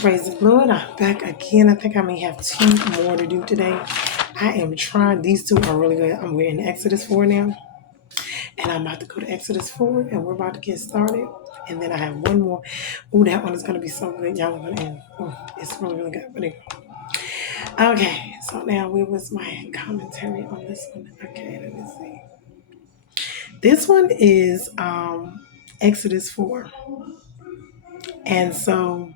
Praise the Lord. I'm back again. I think I may have two more to do today. I am trying. These two are really good. We're in Exodus 4 now. And I'm about to go to Exodus 4 and we're about to get started. And then I have one more. Ooh, that one is going to be so good. Y'all are going to end. It's really, really good. But anyway. Okay. So now where was my commentary on this one? Okay, let me see. This one is Exodus 4. And so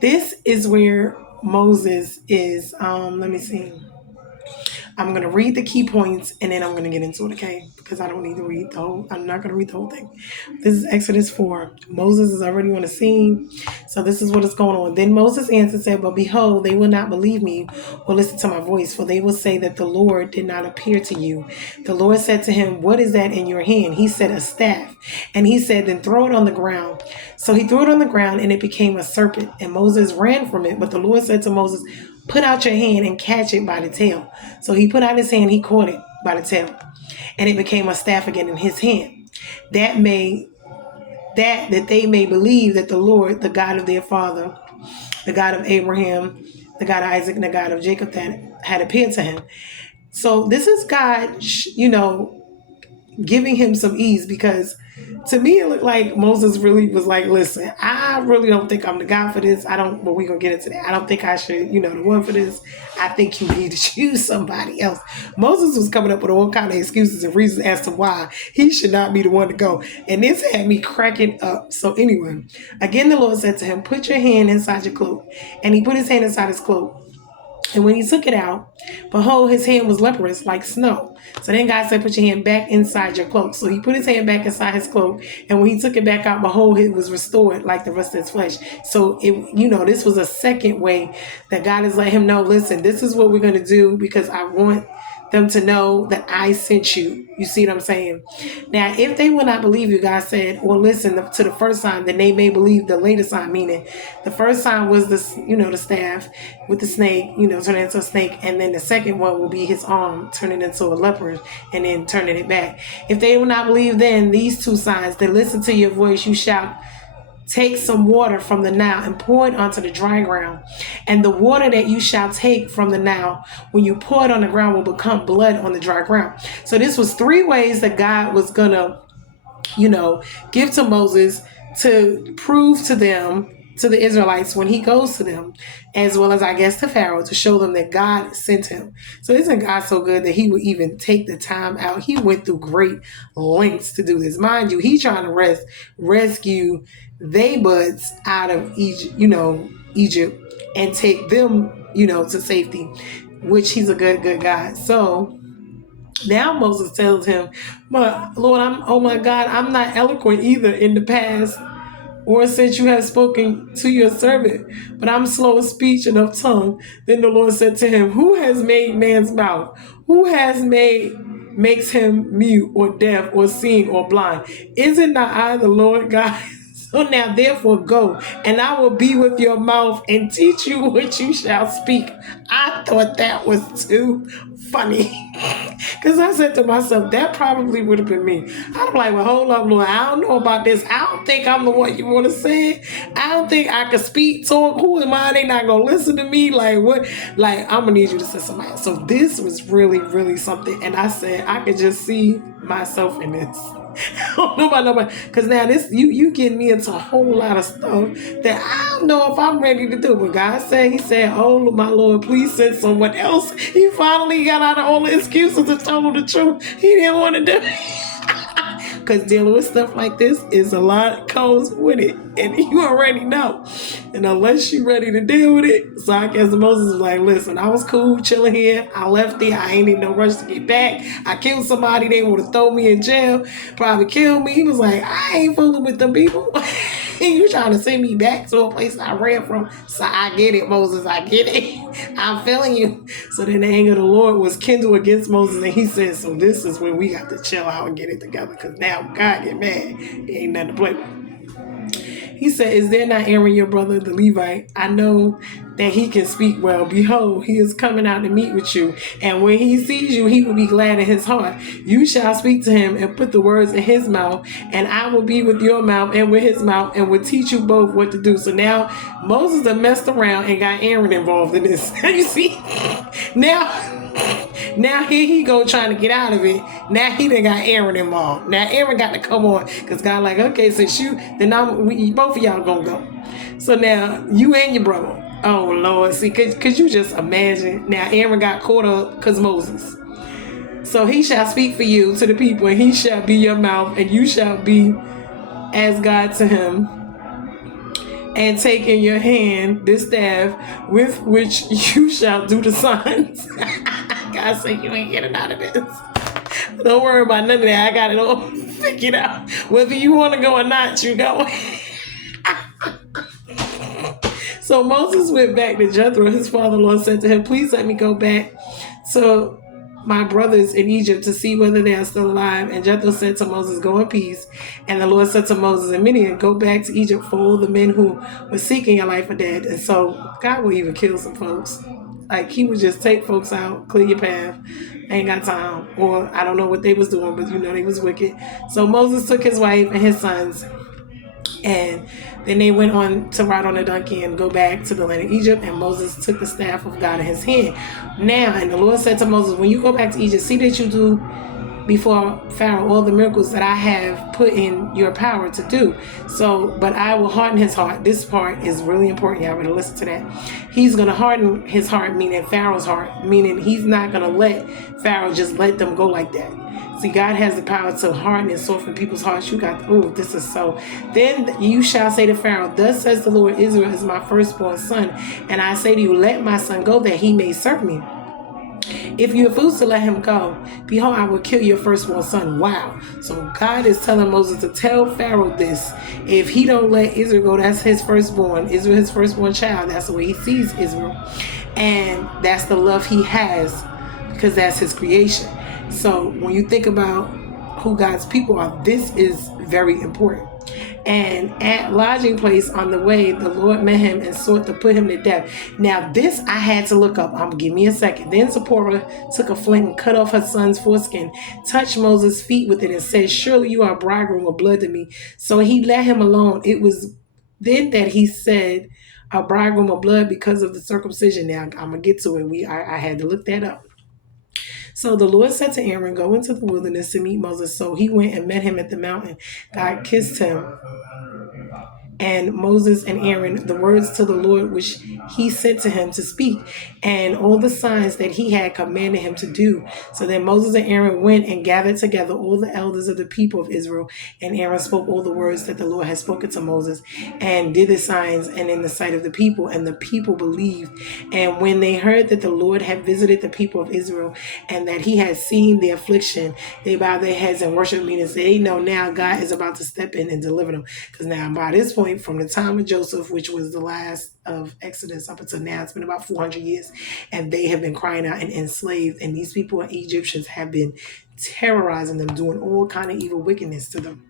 this is where Moses is, let me see. I'm going to read the key points and then I'm going to get into it, okay? Because I don't need to read I'm not going to read the whole thing. This is Exodus 4. Moses is already on the scene. So this is what is going on. Then Moses answered and said, but behold, they will not believe me or listen to my voice, for they will say that the Lord did not appear to you. The Lord said to him, what is that in your hand? He said, a staff. And he said, then throw it on the ground. So he threw it on the ground and it became a serpent. And Moses ran from it. But the Lord said to Moses, put out your hand and catch it by the tail. So he put out his hand, he caught it by the tail, and it became a staff again in his hand. That they may believe that the Lord, the God of their father, the God of Abraham, the God of Isaac, and the God of Jacob, that had appeared to him. So this is God, giving him some ease, because to me it looked like Moses really was like, listen, I really don't think I'm the guy for this. But we're gonna get into that. I don't think I should, the one for this. I think you need to choose somebody else. Moses was coming up with all kind of excuses and reasons as to why he should not be the one to go. And this had me cracking up. So anyway, again the Lord said to him, put your hand inside your cloak. And he put his hand inside his cloak. And when he took it out, behold, his hand was leprous like snow. So then God said, put your hand back inside your cloak. So he put his hand back inside his cloak. And when he took it back out, behold, it was restored like the rest of his flesh. So, this was a second way that God is letting him know, listen, this is what we're going to do, because I want them to know that I sent you. You see what I'm saying? Now, if they will not believe you, God said, well, listen to the first sign, then they may believe the later sign, meaning the first sign was this, the staff with the snake, turning into a snake. And then the second one will be his arm turning into a leopard and then turning it back. If they will not believe then these two signs, then listen to your voice, you shout, take some water from the Nile and pour it onto the dry ground. And the water that you shall take from the Nile, when you pour it on the ground, will become blood on the dry ground. So this was 3 ways that God was going to, give to Moses to prove to them, to the Israelites, when he goes to them, as well as, I guess, to Pharaoh, to show them that God sent him. So isn't God so good that he would even take the time out? He went through great lengths to do this. Mind you, he's trying to rescue they buds out of Egypt, Egypt, and take them, to safety, which he's a good God. So now Moses tells him, but Lord, I'm not eloquent either in the past, or since you have spoken to your servant, but I'm slow of speech and of tongue. Then the Lord said to him, who has made man's mouth? Who makes him mute or deaf or seeing or blind? Is it not I, the Lord God? So now therefore go, and I will be with your mouth and teach you what you shall speak. I thought that was too funny, because I said to myself, that probably would have been me. I'm like, well, hold up, Lord, I don't know about this. I don't think I'm the one you want to say. I don't think I can speak to them. Who am I? They not gonna listen to me. Like what? Like, I'm gonna need you to send somebody else. So this was really, really something. And I said, I could just see myself in this. I don't know about nobody, because now this you getting me into a whole lot of stuff that I don't know if I'm ready to do. But God said, he said, oh my Lord, please send someone else. He finally got out of all the excuses and told him the truth. He didn't want to do it. Because dealing with stuff like this is a lot comes with it, and you already know. And unless you're ready to deal with it, so I guess Moses was like, listen, I was cool chilling here. I left there. I ain't in no rush to get back. I killed somebody. They would have thrown me in jail, probably killed me. He was like, I ain't fooling with them people. You trying to send me back to a place I ran from. So I get it, Moses. I get it. I'm feeling you. So then the anger of the Lord was kindled against Moses. And he said, so this is when we got to chill out and get it together. Because now God get mad. It ain't nothing to play with. He said, is there not Aaron your brother, the Levite? I know that he can speak well. Behold, he is coming out to meet with you. And when he sees you, he will be glad in his heart. You shall speak to him and put the words in his mouth, and I will be with your mouth and with his mouth and will teach you both what to do. So now Moses done messed around and got Aaron involved in this. You see? Now here he go trying to get out of it. Now he done got Aaron involved. Now Aaron got to come on because God like, okay, since you, then both of y'all gonna go. So now you and your brother. Oh Lord, see, could you just imagine? Now Aaron got caught up because Moses. So he shall speak for you to the people, and he shall be your mouth, and you shall be as God to him. And take in your hand this staff with which you shall do the signs. God said you ain't getting out of this. Don't worry about none of that. I got it all figured out. Whether you want to go or not, you go. So Moses went back to Jethro. His father-in-law said to him, please let me go back to my brothers in Egypt to see whether they are still alive. And Jethro said to Moses, go in peace. And the Lord said to Moses and Midian, go back to Egypt, for all the men who were seeking your life are dead. And so God will even kill some folks. Like he would just take folks out, clear your path, ain't got time. Or I don't know what they was doing, but they was wicked. So Moses took his wife and his sons, and then they went on to ride on a donkey and go back to the land of Egypt. And Moses took the staff of God in his hand. Now, and the Lord said to Moses, when you go back to Egypt, see that you do before Pharaoh all the miracles that I have put in your power to do. So, but I will harden his heart. This part is really important. Y'all better listen to that. He's going to harden his heart, meaning Pharaoh's heart, meaning he's not going to let Pharaoh just let them go like that. See, God has the power to harden and soften people's hearts. You got, this is so. Then you shall say to Pharaoh, thus says the Lord, Israel is my firstborn son. And I say to you, let my son go that he may serve me. If you refuse to let him go, behold, I will kill your firstborn son. Wow. So God is telling Moses to tell Pharaoh this. If he don't let Israel go, that's his firstborn. Israel, his firstborn child. That's the way he sees Israel. And that's the love he has, because that's his creation. So when you think about who God's people are, this is very important. And at lodging place on the way, the Lord met him and sought to put him to death. Now this I had to look up. Give me a second. Then Zipporah took a flint and cut off her son's foreskin, touched Moses' feet with it, and said, surely you are a bridegroom of blood to me. So he let him alone. It was then that he said, a bridegroom of blood, because of the circumcision. Now I'm going to get to it. I had to look that up. So the Lord said to Aaron, go into the wilderness to meet Moses. So he went and met him at the mountain. God kissed him. And Moses and Aaron, the words to the Lord which he sent to him to speak, and all the signs that he had commanded him to do. So then Moses and Aaron went and gathered together all the elders of the people of Israel. And Aaron spoke all the words that the Lord had spoken to Moses, and did the signs and in the sight of the people. And the people believed. And when they heard that the Lord had visited the people of Israel, and that he had seen the affliction, they bowed their heads and worshiped me, and said, they know now God is about to step in and deliver them. Because now by this point, from the time of Joseph, which was the last of Exodus up until now, it's been about 400 years, and they have been crying out and enslaved, and these people, Egyptians, have been terrorizing them, doing all kind of evil wickedness to them.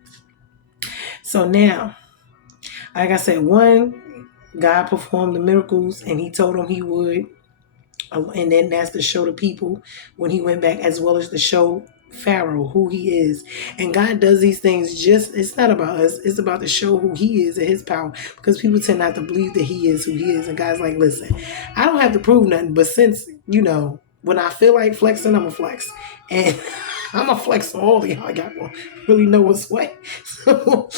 So now, like I said, God performed the miracles, and he told them he would, and then that's to show the people when he went back, as well as to show Pharaoh who he is. And God does these things it's not about us, it's about to show who he is and his power, because people tend not to believe that he is who he is. And God's like, listen, I don't have to prove nothing, but since when I feel like flexing, I'm gonna flex, and I'm gonna flex on all of y'all. I got one really know what's what. So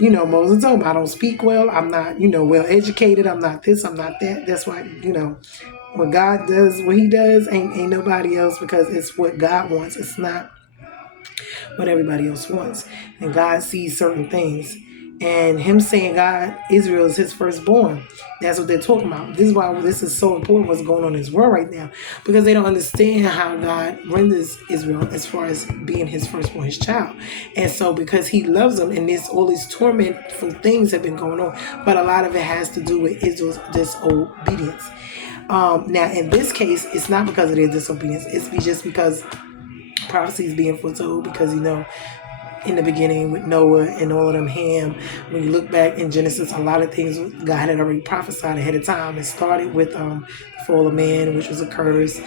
Moses told him, I don't speak well, I'm not well educated, I'm not this, I'm not that. That's why when God does what he does, ain't nobody else, because it's what God wants. It's not what everybody else wants. And God sees certain things. And him saying Israel is his firstborn, that's what they're talking about. This is why this is so important, what's going on in this world right now, because they don't understand how God renders Israel as far as being his firstborn, his child. And so because he loves them, and all these tormentful things have been going on, but a lot of it has to do with Israel's disobedience. Now, in this case, it's not because of their disobedience. It's just because prophecy is being foretold, because, in the beginning with Noah and all of them, Ham. When you look back in Genesis, a lot of things God had already prophesied ahead of time. It started with the fall of man, which was a curse.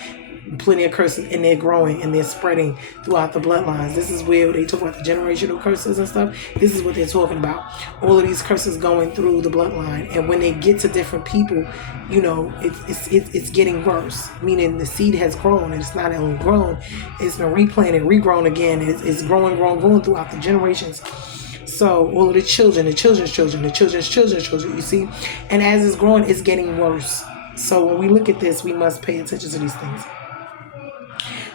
Plenty of curses, and they're growing and they're spreading throughout the bloodlines. This is where they talk about the generational curses and stuff. This is what they're talking about. All of these curses going through the bloodline, and when they get to different people, you know, it's getting worse. Meaning the seed has grown, and it's not only grown, it's been replanted, regrown again. It's growing throughout the generations. So all of the children, the children's children, the children's children's children, you see, and as it's growing, it's getting worse. So when we look at this, we must pay attention to these things.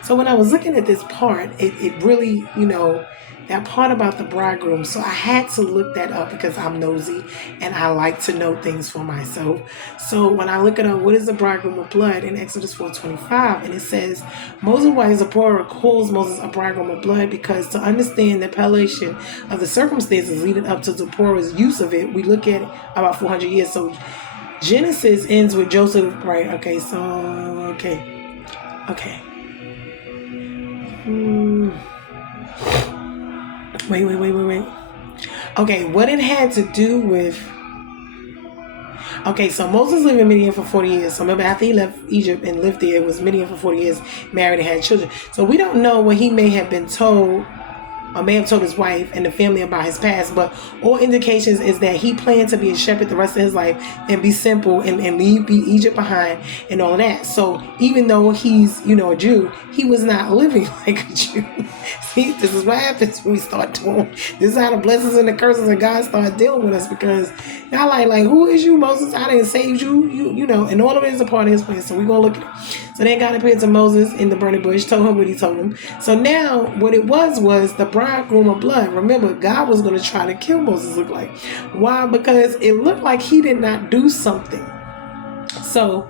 So when I was looking at this part, it really, you know, that part about the bridegroom. So I had to look that up because I'm nosy and I like to know things for myself. So when I look at what is the bridegroom of blood in Exodus 4:25, and it says, Moses' wife Zipporah calls Moses a bridegroom of blood because to understand the appellation of the circumstances leading up to Zipporah's use of it, we look at about 400 years. So Genesis ends with Joseph, right? Okay, so, okay. Wait. Okay, what it had to do with... Okay, so Moses lived in Midian for 40 years. So remember, after he left Egypt and lived there, it was Midian for 40 years, married and had children. So we don't know what he may have been told, or may have told his wife and the family about his past, but all indications is that he planned to be a shepherd the rest of his life and be simple and leave Egypt behind and all of that. So even though he's, you know, a Jew, he was not living like a Jew. See, this is what happens when we start doing. This is how the blessings and the curses of God start dealing with us, because y'all like who is you, Moses? I didn't save you, you know, and all of it is a part of his plan. So we're gonna look at it. So then God appeared to Moses in the burning bush, told him what he told him. So now what it was the bridegroom of blood. Remember, God was going to try to kill Moses, looked like. Why? Because it looked like he did not do something. So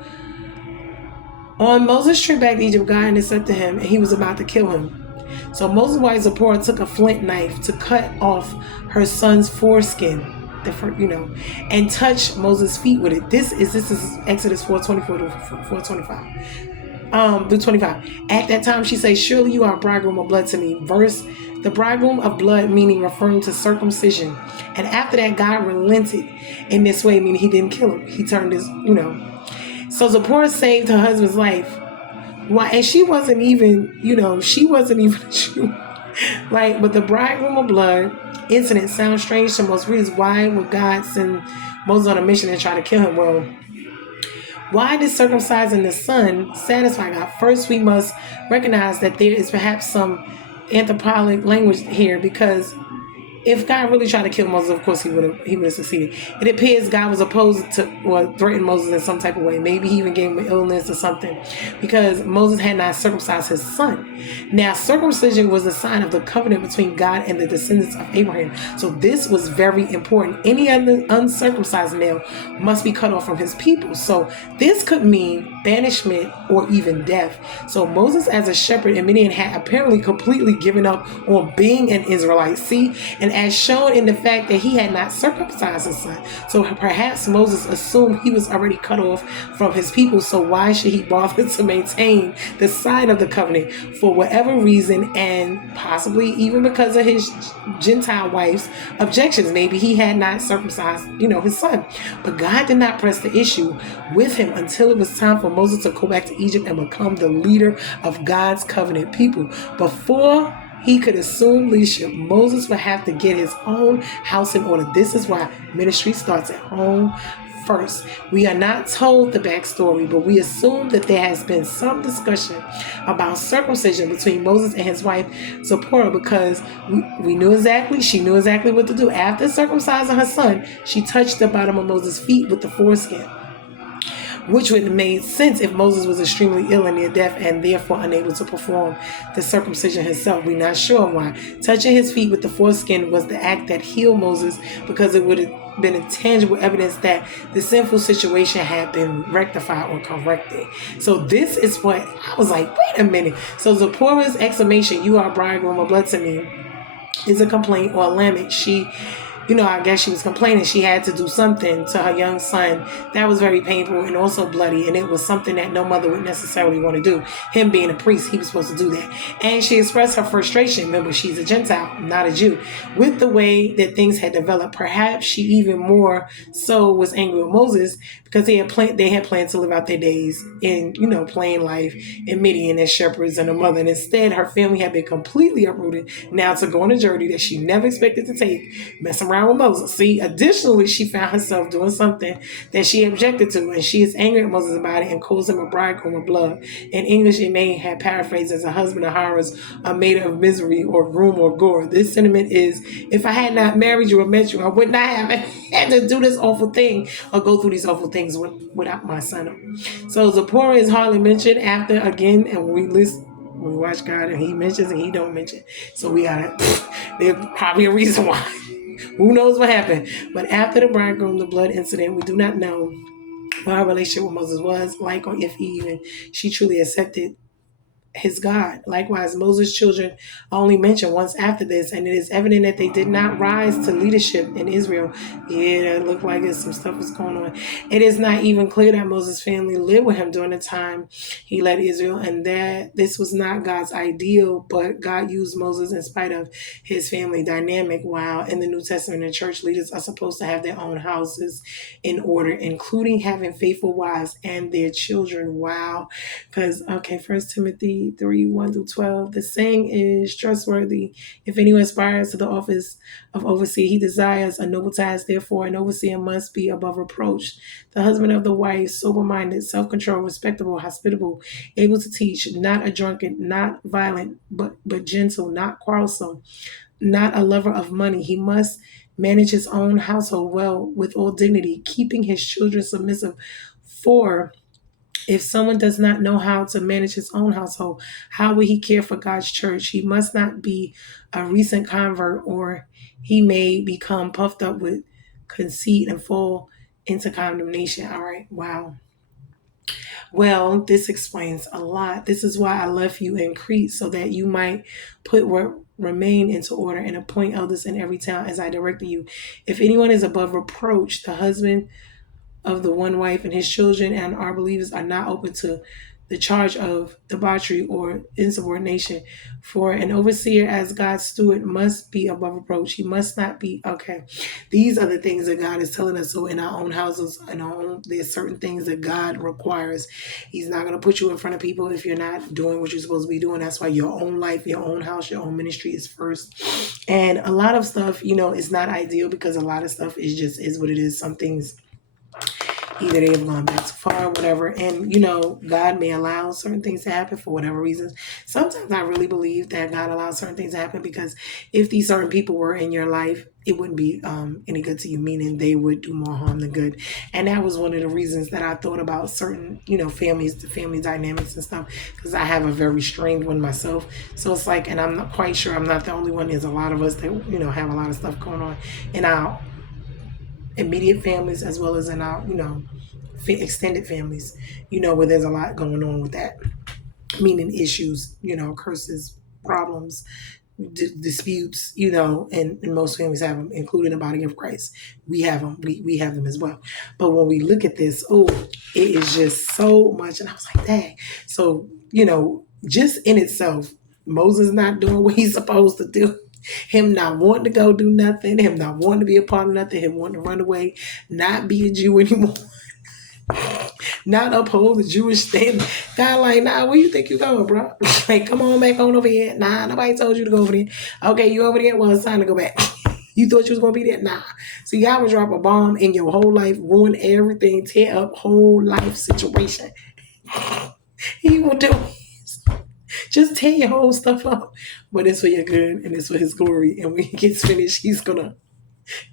on Moses' trip back to Egypt, God intercepted him and he was about to kill him. So Moses' wife Zipporah took a flint knife to cut off her son's foreskin, and touch Moses' feet with it. This is Exodus 4:24 to 4:25. Through 25. At that time, she says, surely you are a bridegroom of blood to me. Verse, the bridegroom of blood, meaning referring to circumcision. And after that, God relented in this way, meaning he didn't kill him. He turned his, So Zipporah saved her husband's life. Why? And she wasn't even, she wasn't even a Jew. But the bridegroom of blood incident sounds strange to most readers. Why would God send Moses on a mission and try to kill him? Well, why did circumcising the son satisfy God? First, we must recognize that there is perhaps some anthropological language here, because if God really tried to kill Moses, of course he would have succeeded. It appears God was opposed to or threatened Moses in some type of way. Maybe he even gave him an illness or something, because Moses had not circumcised his son. Now, circumcision was a sign of the covenant between God and the descendants of Abraham. So this was very important. Any other uncircumcised male must be cut off from his people. So this could mean banishment or even death. So Moses, as a shepherd in Midian, had apparently completely given up on being an Israelite. See, and as shown in the fact that he had not circumcised his son. So perhaps Moses assumed he was already cut off from his people. So why should he bother to maintain the sign of the covenant for whatever reason, and possibly even because of his Gentile wife's objections? Maybe he had not circumcised, his son. But God did not press the issue with him until it was time for Moses to go back to Egypt and become the leader of God's covenant people. Before he could assume leadership, Moses would have to get his own house in order. This is why ministry starts at home first. We are not told the backstory, but we assume that there has been some discussion about circumcision between Moses and his wife Zipporah, because she knew exactly what to do. After circumcising her son, she touched the bottom of Moses' feet with the foreskin, which would have made sense if Moses was extremely ill and near death and therefore unable to perform the circumcision himself. We're not sure why. Touching his feet with the foreskin was the act that healed Moses, because it would have been a tangible evidence that the sinful situation had been rectified or corrected. So this is what I was like, wait a minute. So Zipporah's exclamation, "You are bridegroom of blood to me," is a complaint or a lament. She I guess she was complaining she had to do something to her young son that was very painful and also bloody, and it was something that no mother would necessarily want to do. Him being a priest, he was supposed to do that. And she expressed her frustration. Remember, she's a Gentile, not a Jew, with the way that things had developed. Perhaps she even more so was angry with Moses because they had planned to live out their days in, plain life in Midian as shepherds and a mother. And instead, her family had been completely uprooted now to go on a journey that she never expected to take, messing around with Moses. See, additionally, she found herself doing something that she objected to, and she is angry at Moses about it and calls him a bridegroom of blood. In English, it may have paraphrased as a husband of horrors, a maid of misery, or groom or gore. This sentiment is, if I had not married you or met you, I would not have had to do this awful thing or go through these awful things without my son. So Zipporah is hardly mentioned after, again, and we watch God and he mentions and he don't mention. So we gotta, there's probably a reason why. Who knows what happened? But after the bridegroom, the blood incident, we do not know what her relationship with Moses was like, or if she truly accepted his God. Likewise, Moses' children are only mentioned once after this, and it is evident that they did not rise to leadership in Israel. Yeah, it looked like some stuff was going on. It is not even clear that Moses' family lived with him during the time he led Israel, and that this was not God's ideal, but God used Moses in spite of his family dynamic. While in the New Testament, the church leaders are supposed to have their own houses in order, including having faithful wives and their children. Wow. Because, 1 Timothy 3:1-12. The saying is trustworthy. If anyone aspires to the office of overseer, he desires a noble task. Therefore, an overseer must be above reproach, the husband of the wife, sober-minded, self-controlled, respectable, hospitable, able to teach, not a drunkard, not violent, but gentle, not quarrelsome, not a lover of money. He must manage his own household well with all dignity, keeping his children submissive. For if someone does not know how to manage his own household, how will he care for God's church? He must not be a recent convert, or he may become puffed up with conceit and fall into condemnation. All right, wow. Well, this explains a lot. This is why I left you in Crete, so that you might put what remain into order and appoint elders in every town as I directed you. If anyone is above reproach, the husband of the one wife and his children and our believers are not open to the charge of debauchery or insubordination. For an overseer as God's steward must be above reproach. He must not be, these are the things that God is telling us. So in our own houses, there's certain things that God requires. He's not going to put you in front of people if you're not doing what you're supposed to be doing. That's why your own life, your own house, your own ministry is first. And a lot of stuff, is not ideal, because a lot of stuff is what it is. Some things, either they have gone back too far, whatever. And, God may allow certain things to happen for whatever reasons. Sometimes I really believe that God allows certain things to happen because if these certain people were in your life, it wouldn't be any good to you, meaning they would do more harm than good. And that was one of the reasons that I thought about certain, families, the family dynamics and stuff, because I have a very strained one myself. So it's like, and I'm not quite sure I'm not the only one. There's a lot of us that, have a lot of stuff going on in our immediate families as well as in our, extended families, where there's a lot going on with that, meaning issues, curses, problems, disputes, and most families have them, including the body of Christ. We have them. We have them as well. But when we look at this, it is just so much. And I was like, dang. So, just in itself, Moses not doing what he's supposed to do, him not wanting to go do nothing, him not wanting to be a part of nothing, him wanting to run away, not be a Jew anymore, not uphold the Jewish standard. God like, nah, where you think you going, bro? Like, come on back on over here. Nah, nobody told you to go over there. Okay, you over there? Well, it's time to go back. You thought you was going to be there? Nah. See, God would drop a bomb in your whole life, ruin everything, tear up whole life situation. He will do it. Just tear your whole stuff up. But it's for your good and it's for his glory. And when he gets finished, he's going to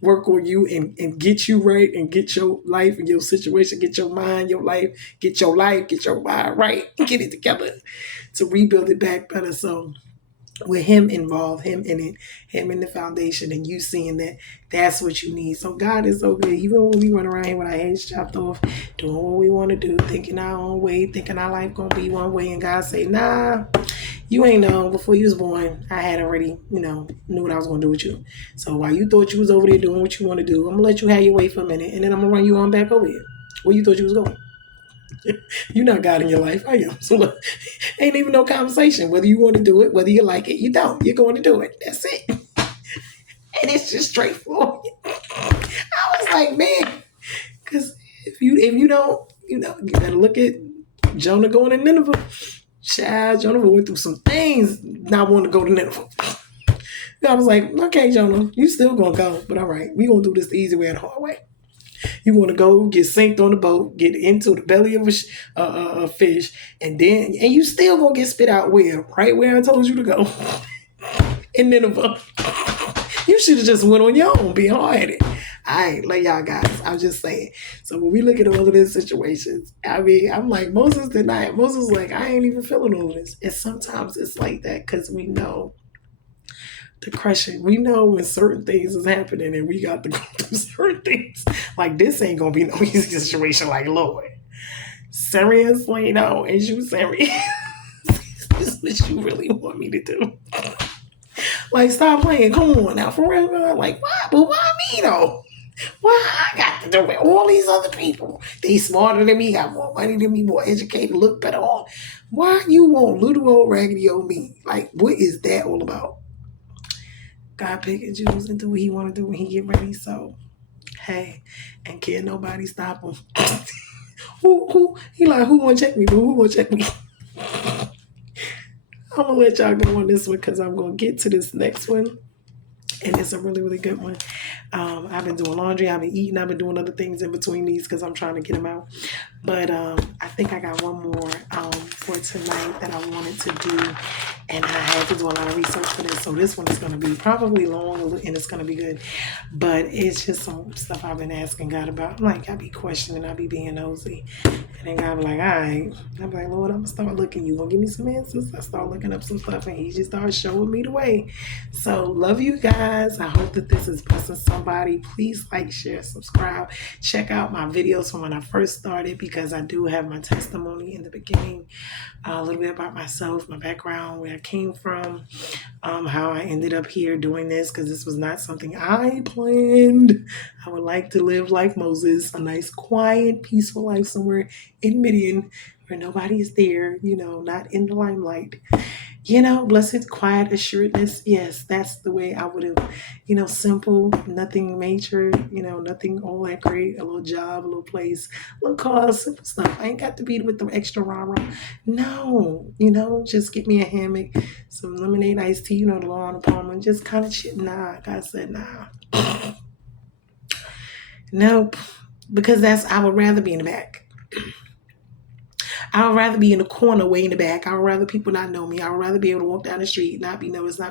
work on you and get you right and get your life and your situation, get your mind, your life, get your mind right, and get it together to rebuild it back better. So with him involved, him in it, him in the foundation, and you seeing that that's what you need. So God is so good. Even when we run around here with our heads chopped off, doing what we want to do, thinking our own way, thinking our life going to be one way, and God say, nah, You ain't know before you was born. I had already, knew what I was gonna do with you. So while you thought you was over there doing what you want to do, I'm gonna let you have your way for a minute, and then I'm gonna run you on back over here. Where you thought you was going? You're not God in your life. I am. So look, ain't even no conversation. Whether you want to do it, whether you like it, you don't. You're going to do it. That's it. And it's just straightforward. I was like, man, because if you don't, you gotta look at Jonah going to Nineveh. Child, Jonah went through some things not wanting to go to Nineveh. I was like, okay, Jonah, you still gonna go, but all right, we gonna do this the easy way and the hard way. You want to go get synced on the boat, get into the belly of a fish, and you still gonna get spit out right where I told you to go in Nineveh. You should have just went on your own, be hard-headed. I ain't like y'all guys. I'm just saying. So when we look at all of these situations, I mean, I'm like, Moses denied. Moses like, I ain't even feeling all this. And sometimes it's like that because we know the crushing. We know when certain things is happening and we got to go through certain things. Like this ain't gonna be no easy situation. Like Lord, seriously, no, and you serious? This is what you really want me to do? Like stop playing. Come on now, for real. Like why? But why me though? Why I got to do it? All these other people, they smarter than me, got more money than me, more educated, look better. All why you want little old raggedy old me? Like what is that all about? God pick and choose and do what he want to do when he get ready. So, hey, and can't nobody stop him. He like, who want to check me, boo? Who want to check me? I'm going to let y'all go on this one because I'm going to get to this next one. And it's a really, really good one. I've been doing laundry. I've been eating. I've been doing other things in between these because I'm trying to get them out. But I think I got one more for tonight that I wanted to do. And I had to do a lot of research for this. So this one is going to be probably long and it's going to be good. But it's just some stuff I've been asking God about. I'm like, I be questioning. I be being nosy. And then God be like, all right. I'm like, Lord, I'm going to start looking. You going to give me some answers? I start looking up some stuff and he just started showing me the way. So love you guys. I hope that this is blessing somebody. Please like, share, subscribe. Check out my videos from when I first started because I do have my testimony in the beginning. A little bit about myself, my background, where I came from, how I ended up here doing this because this was not something I planned. I would like to live like Moses, a nice, quiet, peaceful life somewhere in Midian where nobody is there, not in the limelight. Blessed, quiet, assuredness. Yes, that's the way I would have, simple, nothing major, nothing all that great, a little job, a little place, a little car, simple stuff. I ain't got to be with the extra rah-rah. No, just get me a hammock, some lemonade, iced tea, the lawn apartment, just kind of shit. Nah, God said nah. Nope, because I would rather be in the back. I would rather be in the corner way in the back. I would rather people not know me. I would rather be able to walk down the street, not be noticed,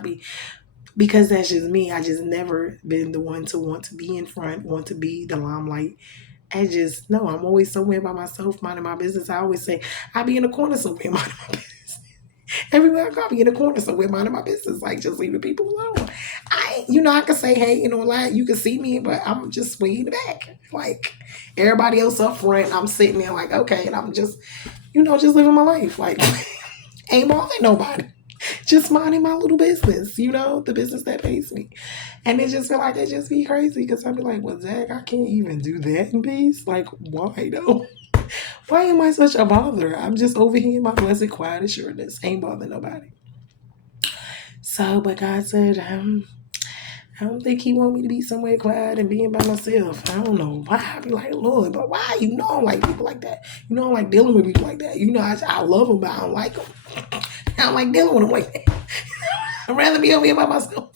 because that's just me. I just never been the one to want to be in front, want to be the limelight. I'm always somewhere by myself, minding my business. I always say, I'll be in the corner somewhere, minding my business. Everywhere I go, I'll be in the corner somewhere, minding my business. Like, just leaving people alone. I can say, hey, you can see me, but I'm just way in the back. Like, everybody else up front, I'm sitting there like, okay, and I'm just, just living my life. Like, ain't bothering nobody. Just minding my little business, the business that pays me. And it just feel like it just be crazy because I'd be like, well, Zach, I can't even do that in peace. Like, why though? Why am I such a bother? I'm just over here in my blessed quiet assuredness. Ain't bothering nobody. So, but God said, I don't think he want me to be somewhere quiet and being by myself. I don't know why. I be like, Lord, but why? I don't like people like that. I don't like dealing with people like that. I love them, but I don't like them. I don't like dealing with them like that. I'd rather be over here by myself,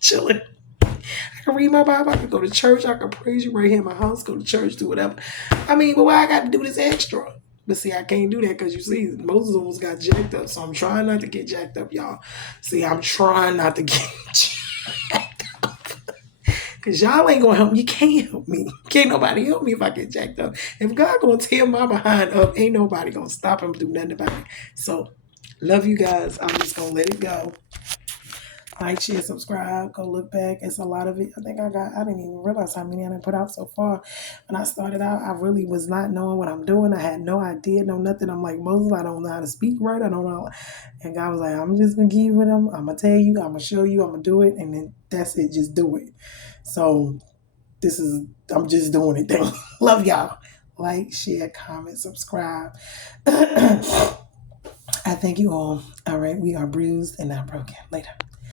chilling. I can read my Bible. I can go to church. I can praise you right here in my house. Go to church, do whatever. But why I got to do this extra? But see, I can't do that because Moses almost got jacked up. So I'm trying not to get jacked up, y'all. See, I'm trying not to get jacked up. Because y'all ain't going to help me. You can't help me. Can't nobody help me if I get jacked up. If God going to tear my behind up, ain't nobody going to stop him do nothing about it. So, love you guys. I'm just going to let it go. Like, share, subscribe, go look back. It's a lot of it. I didn't even realize how many I done put out so far. When I started out, I really was not knowing what I'm doing. I had no idea, no nothing. I'm like, Moses, I don't know how to speak right. I don't know. And God was like, I'm just going to give you what I'm going to tell you. I'm going to show you. I'm going to do it. And then that's it. Just do it. So I'm just doing it. Love y'all. Like, share, comment, subscribe. I thank you all. All right. We are bruised and not broken. Later.